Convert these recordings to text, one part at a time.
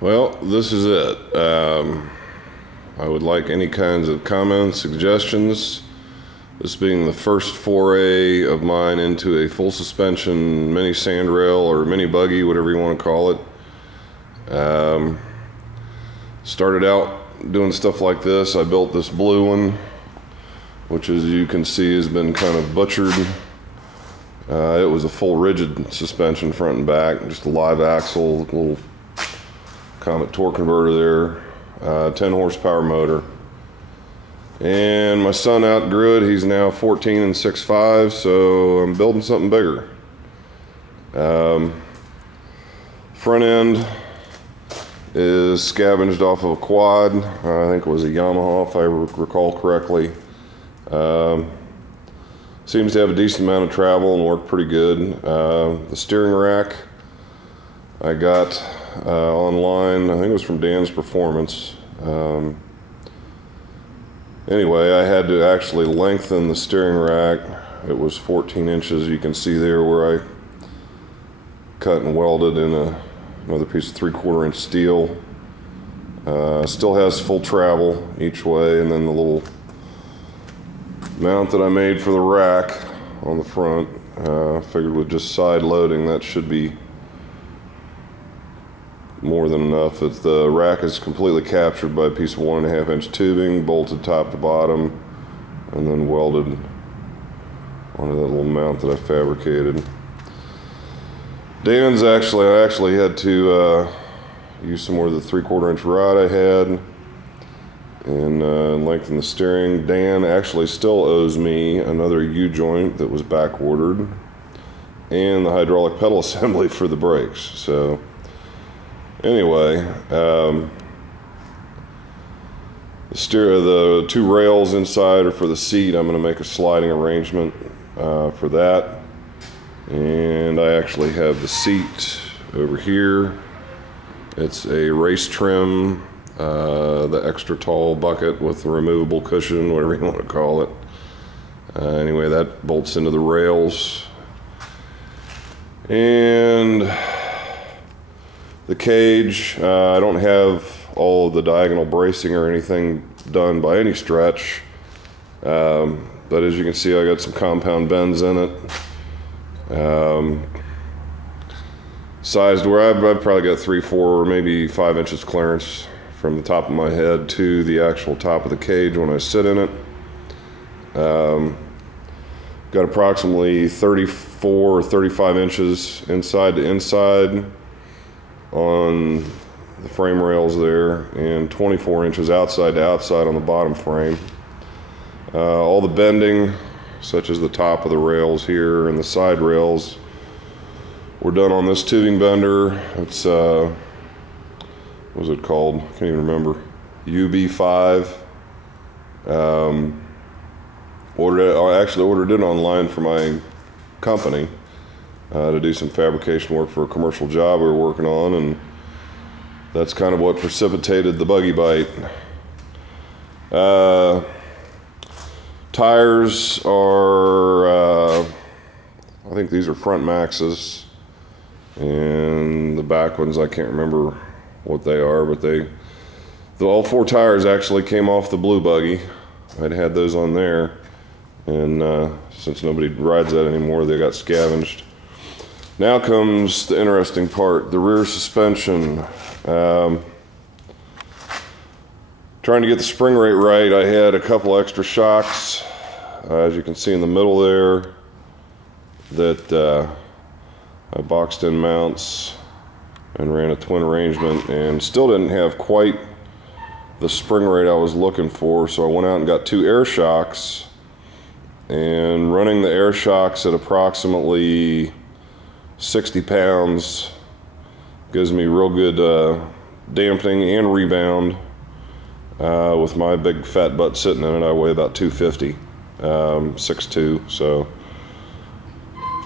Well, this is it. I would like any kinds of comments, suggestions. This being the first foray of mine into a full suspension mini sandrail or mini buggy, whatever you want to call it. Started out doing stuff like this. I built this blue one, which as you can see has been kind of butchered. It was a full rigid suspension front and back, just a live axle, little Comet torque converter there, 10 horsepower motor. And my son outgrew it. He's now 14 and 6'5", so I'm building something bigger. Front end is scavenged off of a quad. I think it was a Yamaha, if I recall correctly. Seems to have a decent amount of travel and work pretty good. The steering rack I got online. I think it was from Dan's Performance. Anyway, I had to actually lengthen the steering rack. It was 14 inches. You can see there where I cut and welded in another piece of 3/4 inch steel. Still has full travel each way, and then the little mount that I made for the rack on the front. Figured with just side loading that should be more than enough. The rack is completely captured by a piece of 1.5 inch tubing, bolted top to bottom, and then welded onto that little mount that I fabricated. Dan's I actually had to use some more of the 3/4 inch rod I had and lengthen the steering. Dan actually still owes me another U-joint that was back ordered and the hydraulic pedal assembly for the brakes. So anyway, the two rails inside are for the seat. I'm going to make a sliding arrangement for that. And I actually have the seat over here. It's a race trim, the extra tall bucket with the removable cushion, whatever you want to call it. Anyway, that bolts into the rails. And the cage, I don't have all of the diagonal bracing or anything done by any stretch, but as you can see, I got some compound bends in it. Sized where I've probably got 3, 4, maybe 5 inches clearance from the top of my head to the actual top of the cage when I sit in it. Got approximately 34 or 35 inches inside to inside on the frame rails there, and 24 inches outside to outside on the bottom frame. All the bending, such as the top of the rails here and the side rails, were done on this tubing bender. It's what was it called? I can't even remember. UB5. I actually ordered it online for my company to do some fabrication work for a commercial job we were working on, and that's kind of what precipitated the buggy bite. Tires are, I think these are front maxes, and the back ones I can't remember what they are, but all 4 tires actually came off the blue buggy. I'd had those on there, and since nobody rides that anymore, they got scavenged. Now comes the interesting part, the rear suspension. Trying to get the spring rate right, I had a couple extra shocks, as you can see in the middle there, that I boxed in mounts and ran a twin arrangement, and still didn't have quite the spring rate I was looking for, so I went out and got 2 air shocks, and running the air shocks at approximately 60 pounds gives me real good dampening and rebound. With my big fat butt sitting in it, I weigh about 250, 6'2", so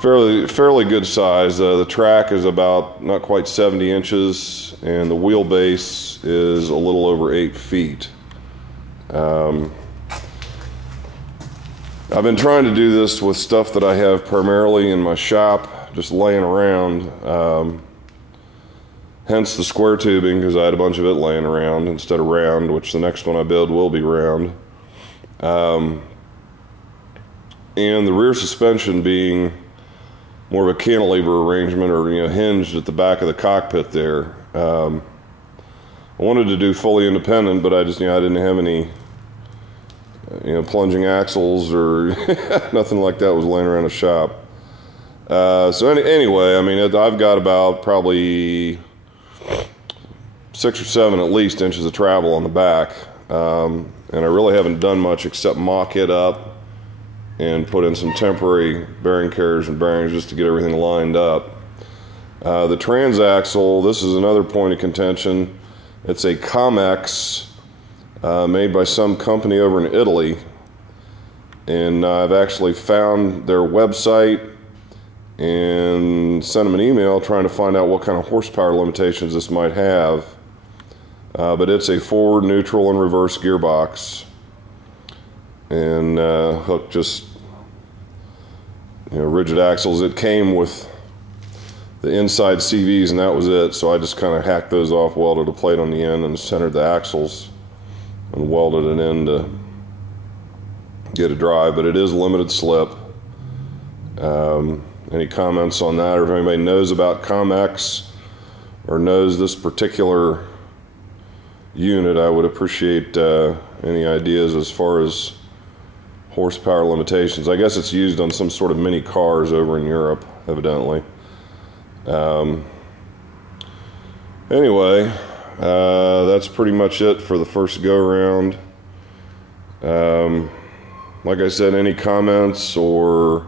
fairly good size. The track is about not quite 70 inches, and the wheelbase is a little over 8 feet. I've been trying to do this with stuff that I have primarily in my shop, just laying around. hence the square tubing, because I had a bunch of it laying around instead of round, which the next one I build will be round. And the rear suspension being more of a cantilever arrangement, or hinged at the back of the cockpit there. I wanted to do fully independent, but I just I didn't have any plunging axles or nothing like that was laying around the shop. So anyway, I mean, I've got about probably 6 or 7 at least inches of travel on the back, and I really haven't done much except mock it up and put in some temporary bearing carriers and bearings just to get everything lined up. The transaxle, this is another point of contention. It's a Comex made by some company over in Italy, and I've actually found their website and sent them an email trying to find out what kind of horsepower limitations this might have. But it's a forward, neutral, and reverse gearbox, and hook just rigid axles. It came with the inside CVs, and that was it. So I just kind of hacked those off, welded a plate on the end, and centered the axles and welded it in to get it dry. But it is limited slip. Any comments on that, or if anybody knows about Comex or knows this particular unit, I would appreciate any ideas as far as horsepower limitations. I guess it's used on some sort of mini cars over in Europe, evidently. Anyway, that's pretty much it for the first go-around. Like I said, any comments or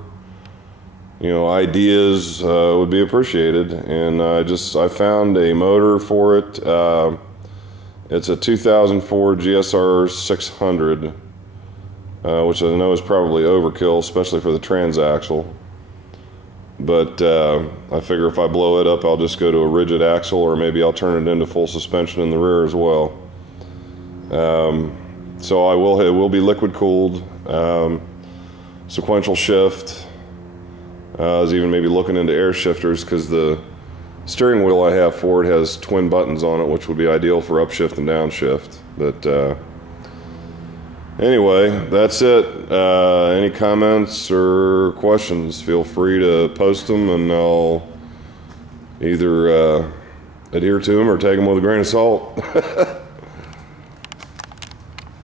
ideas would be appreciated. And I found a motor for it. It's a 2004 GSR 600, which I know is probably overkill, especially for the transaxle. But I figure if I blow it up, I'll just go to a rigid axle, or maybe I'll turn it into full suspension in the rear as well. So it will be liquid cooled, sequential shift. I was even maybe looking into air shifters, because the steering wheel I have for it has twin buttons on it, which would be ideal for upshift and downshift. But anyway, that's it. Any comments or questions, feel free to post them, and I'll either adhere to them or take them with a grain of salt.